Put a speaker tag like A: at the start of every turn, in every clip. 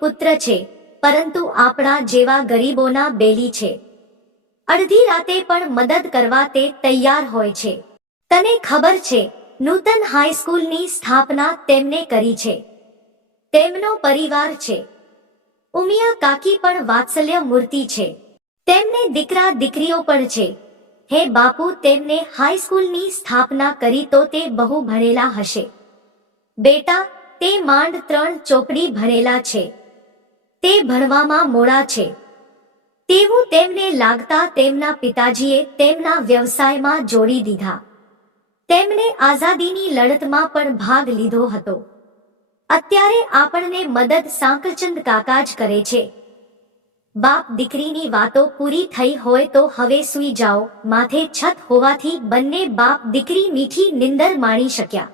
A: પુત્ર છે, પરંતુ આપણા જેવા ગરીબોના બેલી છે. અડધી રાતે પણ મદદ કરવા તે તૈયાર હોય છે. તને ખબર છે, નૂતન હાઈસ્કૂલની સ્થાપના તેમને કરી છે. તેમનો પરિવાર છે. ઉમિયા કાકી પણ વાત્સલ્ય મૂર્તિ છે. તેમને દીકરા દીકરીઓ પણ છે. હે બાપુ, તેમને હાઈસ્કૂલની સ્થાપના કરી તો તે બહુ ભણેલા હશે. બેટા, તે માંડ ત્રણ ચોપડી ભણેલા છે. તે ભણવામાં મોડા છે. તેવું તેમને લાગતા તેમના પિતાજીએ તેમના વ્યવસાયમાં જોડી દીધા. તેમણે આઝાદીની લડતમાં પણ ભાગ લીધો હતો. અત્યારે આપણને મદદ સાંકરચંદ કાકા જ કરે છે. બાપ દીકરીની વાતો પૂરી થઈ હોય તો હવે સૂઈ જાઓ, માથે છત હોવાથી બંને બાપ દીકરી મીઠી નિંદર માણી શક્યા.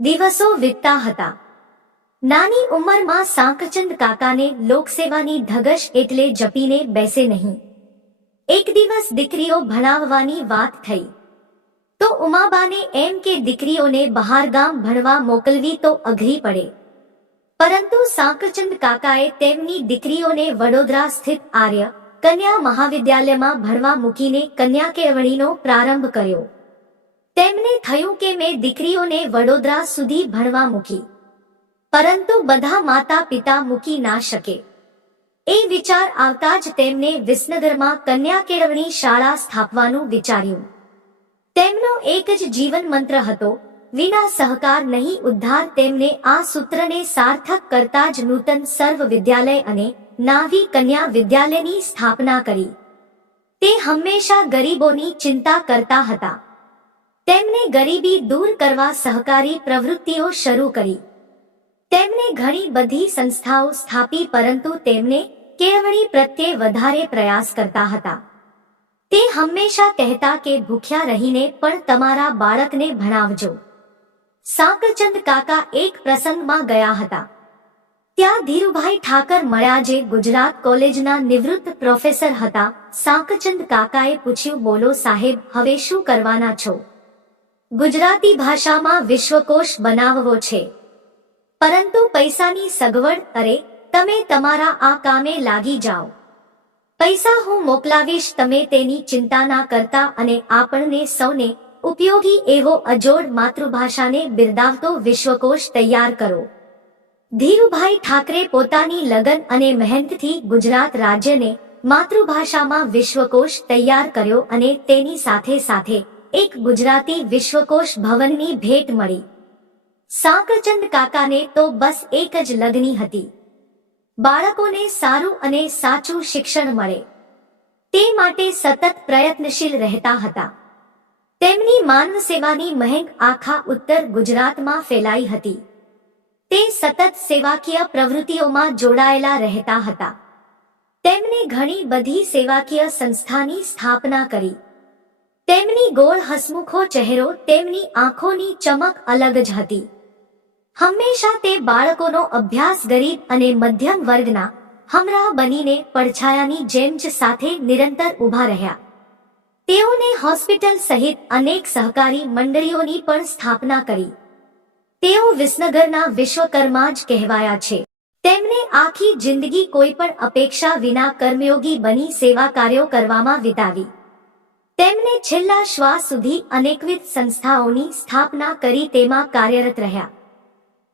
A: દિવસો વીતતા હતા. નાની ઉંમરમાં સાંકચંદ કાકાને લોકસેવાની ધગશ એટલે જપીને બેસે નહીં. એક દિવસ દીકરીઓ ભણાવવાની વાત થઈ. તો ઉમાબાને એમ કે દીકરીઓને બહારગામ ભણવા મોકલવી તો અઘરી પડે. પરંતુ સાંકચંદ કાકાએ તેમની દીકરીઓને વડોદરા સ્થિત આર્ય, કન્યા મહાવિદ્યાલયમાં ભણવા મૂકીને કન્યા કેળવણીનો પ્રારંભ કર્યો. તેમને થયું કે મેં દીકરીઓને વડોદરા સુધી ભણવા મૂકી. પરંતુ બધા માતા પિતા મૂકી ના શકે. એ વિચાર આવતા જ તેમને વિસનગરમાં કન્યા કેળવણી શાળા સ્થાપવાનું વિચાર્યું. તેમનો એક જ જીવન મંત્ર હતો, વિના સહકાર નહીં ઉદ્ધાર તેમને આ સૂત્રને સાર્થક કરતા જ નૂતન સર્વ વિદ્યાલય અને નાવી કન્યા વિદ્યાલયની સ્થાપના કરી. તે હંમેશા ગરીબોની ચિંતા કરતા હતા. તેમને ગરીબી દૂર કરવા સહકારી પ્રવૃત્તિઓ શરૂ કરી. તેમને ઘણી બધી સંસ્થાઓ સ્થાપી પરંતુ તેમને કેળવણી પ્રત્યે વધારે પ્રયાસ કરતા હતા. તે હંમેશા કહેતા કે ભૂખ્યા રહીને પણ તમારા બાળકને ભણાવજો. સાંકરચંદ કાકા એક પ્રસંગમાં ગયા હતા. ત્યાં ધીરુભાઈ ઠાકર મળ્યા જે ગુજરાત કોલેજના નિવૃત્ત પ્રોફેસર હતા. સાંકચંદ કાકાએ પૂછ્યું, બોલો સાહેબ, હવે શું કરવાના છો? ગુજરાતી ભાષામાં વિશ્વકોશ બનાવવો છે. પરંતુ પૈસાની સગવડ, અરે, તમે તમારા આ કામે લાગી જાઓ. પૈસા હું મોકલાવીશ, તમે તેની ચિંતા ના કરતા અને આપણને સૌને ઉપયોગી એવો અજોડ માતૃભાષાને બિરદાવતો વિશ્વકોશ તૈયાર કરો. ધીરુભાઈ ઠાકરે પોતાની લગન અને મહેનતથી ગુજરાત રાજ્યને માતૃભાષામાં વિશ્વકોશ તૈયાર કર્યો અને તેની સાથે સાથે એક ગુજરાતી વિશ્વકોશ ભવનની ભેટ મળી. સાંકરચંદ કાકાને તો બસ એક જ લગ્ની હતી. બાળકોને સારું અને સાચું શિક્ષણ મળે. તે માટે સતત પ્રયત્નશીલ રહેતા હતા. તેમની માનવ સેવાની મહેંગ આખા ઉત્તર ગુજરાતમાં ફેલાઈ હતી. તે સતત સેવાકીય પ્રવૃત્તિઓમાં જોડાયેલા રહેતા હતા. તેમણે ઘણી બધી સેવાકીય સંસ્થાની સ્થાપના કરી. તેમની ગોળ હસમુખો ચહેરો તેમની આંખોની ચમક અલગ જ હતી. હંમેશા તે બાળકોનો અભ્યાસ ગરીબ અને મધ્યમ વર્ગના હમરા બનીને પડછાયાની જેમ જ સાથે નિરંતર ઊભા રહ્યા. તેઓને હોસ્પિટલ સહિત અનેક સહકારી મંડળીઓની પણ સ્થાપના કરી. તેઓ વિસનગરના વિશ્વકર્મા જ કહેવાયા છે. તેમણે આખી જિંદગી કોઈ પણ અપેક્ષા વિના કર્મયોગી બની સેવા કાર્યો કરવામાં વિતાવી. તેમણે છેલ્લા શ્વાસ સુધી અનેકવિધ સંસ્થાઓની સ્થાપના કરી તેમાં કાર્યરત રહ્યા.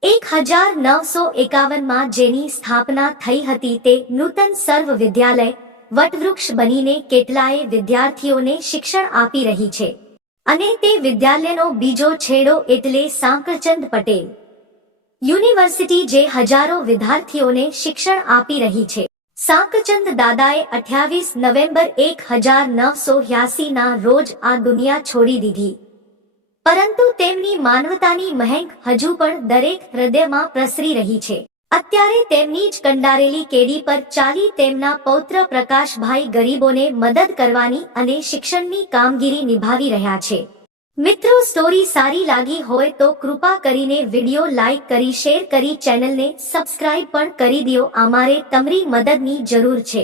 A: એક હજાર નવસો એકાવનમાં જેની સ્થાપના થઈ હતી તે નૂતન સર્વ વિદ્યાલય વટવૃક્ષ બનીને કેટલાય વિદ્યાર્થીઓને શિક્ષણ આપી રહી છે. અને તે વિદ્યાલયનો બીજો છેડો એટલે સાંકરચંદ પટેલ. યુનિવર્સિટી જે હજારો વિદ્યાર્થીઓને શિક્ષણ આપી રહી છે. સાંકચંદ દાદાએ અઠ્યાવીસ નવેમ્બર એક હજાર નવસો ના રોજ આ દુનિયા છોડી દીધી. પરંતુ તેમની માનવતાની મહેંક હજુ પણ દરેક હૃદયમાં પ્રસરી રહી છે. અત્યારે તેમની જ કંડારેલી કેડી પર ચાલી તેમના પૌત્ર પ્રકાશભાઈ ગરીબોને મદદ કરવાની અને શિક્ષણની કામગીરી નિભાવી રહ્યા છે. મિત્રો સ્ટોરી સારી લાગી હોય તો કૃપા કરીને વિડિયો લાઈક કરી શેર કરી ચેનલને સબસ્ક્રાઇબ પણ કરી દો અમારે તમારી મદદની જરૂર છે.